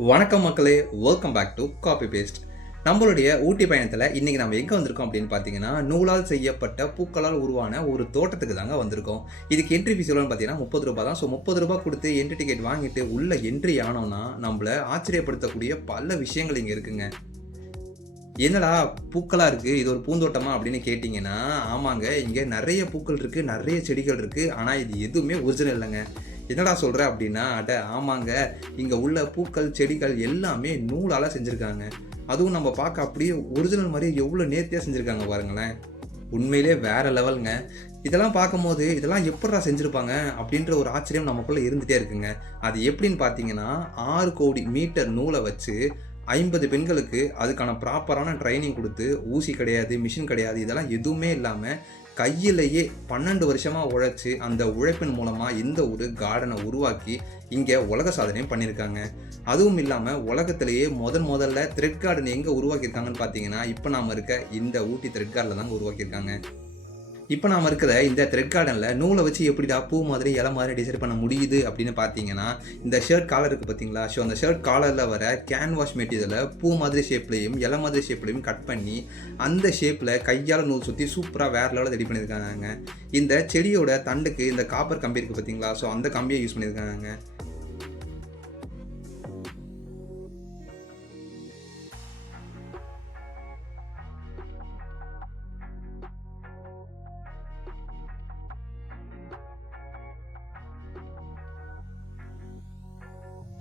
வணக்கம் மக்களே, welcome back to copy paste. நம்மளுடைய ஊட்டி பயணத்தில் இன்றைக்கி நம்ம எங்கே வந்திருக்கோம் அப்படின்னு பார்த்தீங்கன்னா, நூலால் செய்யப்பட்ட பூக்களால் உருவான ஒரு தோட்டத்துக்கு தாங்க வந்திருக்கோம். இதுக்கு என்ட்ரி ஃபீஸ் எவ்வளோன்னு பார்த்தீங்கன்னா ₹30 தான். ஸோ ₹30 கொடுத்து என்ட்ரி டிக்கெட் வாங்கிட்டு உள்ளே என்ட்ரி ஆனோம்னா நம்மளை ஆச்சரியப்படுத்தக்கூடிய பல விஷயங்கள் இங்கே இருக்குங்க. என்னடா பூக்களாக இருக்குது, இது ஒரு பூந்தோட்டமா அப்படின்னு கேட்டிங்கன்னா, ஆமாங்க, இங்கே நிறைய பூக்கள் இருக்குது, நிறைய செடிகள் இருக்குது. ஆனால் இது எதுவுமே ஒரிஜினல் இல்லைங்க. என்னடா சொல்கிற அப்படின்னா, ஆமாங்க, இங்கே உள்ள பூக்கள் செடிகள் எல்லாமே நூலால் செஞ்சுருக்காங்க. அதுவும் நம்ம பார்க்க அப்படியே ஒரிஜினல் மாதிரி எவ்வளோ நேர்த்தியாக செஞ்சுருக்காங்க பாருங்களேன். உண்மையிலே வேறு லெவலுங்க. இதெல்லாம் பார்க்கும்போது இதெல்லாம் எப்படிடா செஞ்சுருப்பாங்க அப்படின்ற ஒரு ஆச்சரியம் நமக்குள்ளே இருந்துகிட்டே இருக்குங்க. அது எப்படின்னு பார்த்தீங்கன்னா, 6 கோடி மீட்டர் நூலை வச்சு 50 பெண்களுக்கு அதுக்கான ப்ராப்பரான ட்ரைனிங் கொடுத்து, ஊசி கிடையாது, மிஷின் கிடையாது, இதெல்லாம் எதுவுமே இல்லாமல் கையிலேயே 12 வருஷமாக உழைச்சி அந்த உழைப்பின் மூலமாக இந்த ஒரு கார்டனை உருவாக்கி இங்கே உலக சாதனையும் பண்ணியிருக்காங்க. அதுவும் இல்லாமல் உலகத்திலேயே முதல்ல த்ரெட் கார்டன் எங்கே உருவாக்கியிருக்காங்கன்னு பார்த்தீங்கன்னா, இப்போ நாம் இருக்க இந்த ஊட்டி த்ரெட் கார்டனில் தாங்க உருவாக்கியிருக்காங்க. இப்போ நாம் இருக்கிற இந்த த்ரெட் கார்டனில் நூலை வச்சு எப்படிடா பூ மாதிரி இலை மாதிரி டிசைன் பண்ண முடியுது அப்படின்னு பார்த்தீங்கன்னா, இந்த ஷர்ட் காலர் இருக்குது பார்த்தீங்களா? ஸோ அந்த ஷர்ட் காலரில் வர கேன்வாஷ் மெட்டீரியலை பூ மாதிரி ஷேப்லையும் இலை மாதிரி ஷேப்லையும் கட் பண்ணி அந்த ஷேப்பில் கையால் நூல் சுற்றி சூப்பராக வேறு லெவலில் ரெடி பண்ணியிருக்காங்க. இந்த செடியோட தண்டுக்கு இந்த காப்பர் கம்பி இருக்குது பார்த்தீங்களா? ஸோ அந்த கம்பியை யூஸ் பண்ணியிருக்காங்க.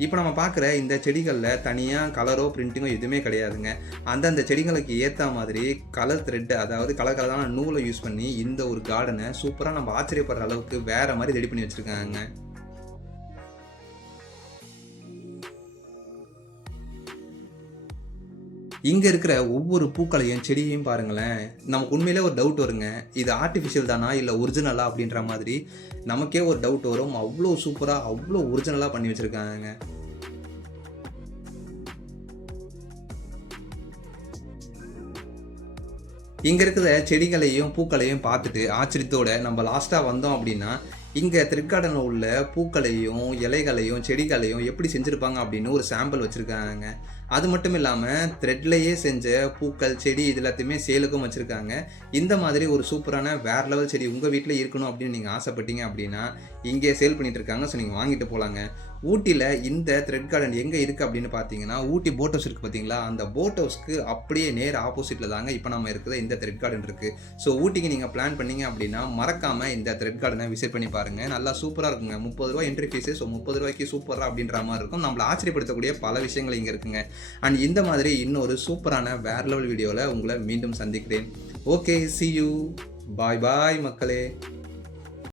இப்போ நம்ம பார்க்குற இந்த செடிகளில் தனியாக கலரோ பிரிண்டிங்கோ எதுவுமே கிடையாதுங்க. அந்தந்த செடிகளுக்கு ஏற்ற மாதிரி கலர் த்ரெட், அதாவது கலர் கலரான நூலை யூஸ் பண்ணி இந்த ஒரு கார்டனை சூப்பராக நம்ம ஆச்சரியப்படுற அளவுக்கு வேறு மாதிரி ரெடி பண்ணி வச்சுருக்காங்க. இங்கே இருக்கிற ஒவ்வொரு பூக்களையும் செடியையும் பாருங்களேன், நமக்கு உண்மையிலே ஒரு டவுட் வருங்க. இது ஆர்டிஃபிஷியல் தானா இல்லை ஒரிஜினலா அப்படின்ற மாதிரி நமக்கே ஒரு டவுட் வரும். அவ்வளோ சூப்பராக அவ்வளோ ஒரிஜினலாக பண்ணி வச்சுருக்காங்க. இங்கே இருக்கிற செடிகளையும் பூக்களையும் பார்த்துட்டு ஆச்சரியத்தோடு நம்ம லாஸ்ட்டாக வந்தோம் அப்படின்னா, இங்கே த்ரெட் கார்டனில் உள்ள பூக்களையும் இலைகளையும் செடிகளையும் எப்படி செஞ்சுருப்பாங்க அப்படின்னு ஒரு சாம்பிள் வச்சுருக்காங்க. அது மட்டும் இல்லாமல் த்ரெட்லேயே செஞ்ச பூக்கள் செடி இது எல்லாத்தையுமே சேலுக்கும் வச்சுருக்காங்க. இந்த மாதிரி ஒரு சூப்பரான வேறு லெவல் செடி உங்கள் வீட்டில் இருக்கணும் அப்படின்னு நீங்கள் ஆசைப்பட்டீங்க அப்படின்னா இங்கே சேல் பண்ணிகிட்டு இருக்காங்க. ஸோ நீங்கள் வாங்கிட்டு போகலாங்க. ஊட்டியில் இந்த த்ரெட் கார்டன் எங்கே இருக்குது அப்படின்னு பார்த்தீங்கன்னா, ஊட்டி போட் ஹவுஸ் இருக்குது பார்த்தீங்களா? அந்த போட் ஹவுஸ்க்கு அப்படியே நேர் ஆப்போசிட்டில் தாங்க இப்போ நம்ம இருக்கிற இந்த த்ரெட் கார்டன் இருக்குது. ஸோ ஊட்டிக்கு நீங்கள் பிளான் பண்ணீங்க அப்படின்னா மறக்காமல் இந்த த்ரெட் கார்டனை விசிட் பண்ணி பாருங்கள். நல்லா சூப்பராக இருக்குங்க. ₹30 என்ட்ரி ஃபீஸு. ஸோ ₹30 சூப்பராக அப்படின்ற மாதிரி இருக்கும். நம்மளை ஆச்சரியப்படுத்தக்கூடிய பல விஷயங்கள் இங்கே இருக்குங்க. அண்ட் இந்த மாதிரி இன்னொரு சூப்பரான வேறு லெவல் வீடியோவில் உங்களை மீண்டும் சந்திக்கிறேன். Okay, see you. பாய் பாய் மக்களே.